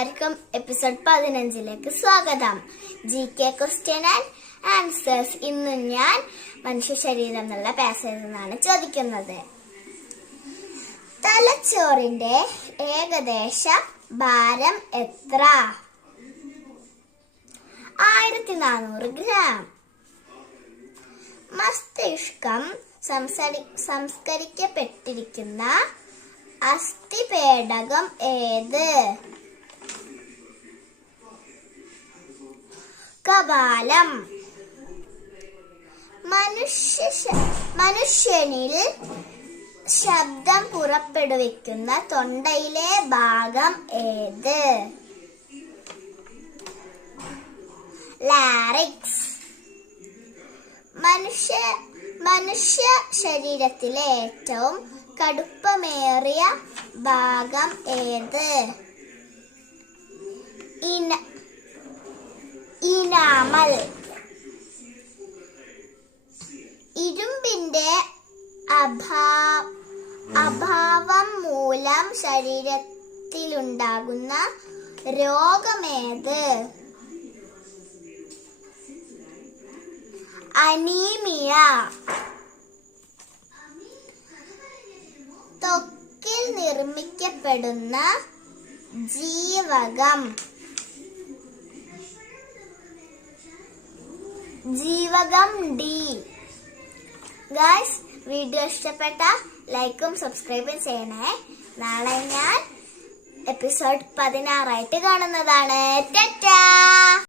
എല്ലാവർക്കും എപ്പിസോഡ് 15 സ്വാഗതം. GK question and answers. ഇന്ന് ഞാൻ മനുഷ്യ ശരീരം എന്നുള്ള പാസേജിൽ നിന്നാണ് ചോദിക്കുന്നത്. തലച്ചോറിന്റെ ഏകദേശ ഭാരം എത്ര? 1400 ഗ്രാം. മസ്തിഷ്കം സംസ്കരിക്കപ്പെട്ടിരിക്കുന്ന അസ്ഥിപേടകം ഏത്? കപാലം. മനുഷ്യനിൽ ശബ്ദം പുറപ്പെടുവിക്കുന്ന തൊണ്ടയിലെ ഭാഗം ഏത്? ലാറിക്സ്. മനുഷ്യ ശരീരത്തിലെ ഏറ്റവും കടുപ്പമേറിയ ഭാഗം ഏത്? ഇനാമൽ. ഇരുമ്പിന്റെ അഭാവം മൂലം ശരീരത്തിലുണ്ടാകുന്ന രോഗമേത്? അനീമിയ. ത്വക്കിൽ നിർമ്മിക്കപ്പെടുന്ന ജീവകം ഡി. ഗൈസ്, വീഡിയോ ഇഷ്ടപ്പെട്ട ലൈക്കും സബ്സ്ക്രൈബും ചെയ്യണേ. നാളെ ഞാൻ എപ്പിസോഡ് 16 കാണുന്നതാണ്. ടാറ്റാ.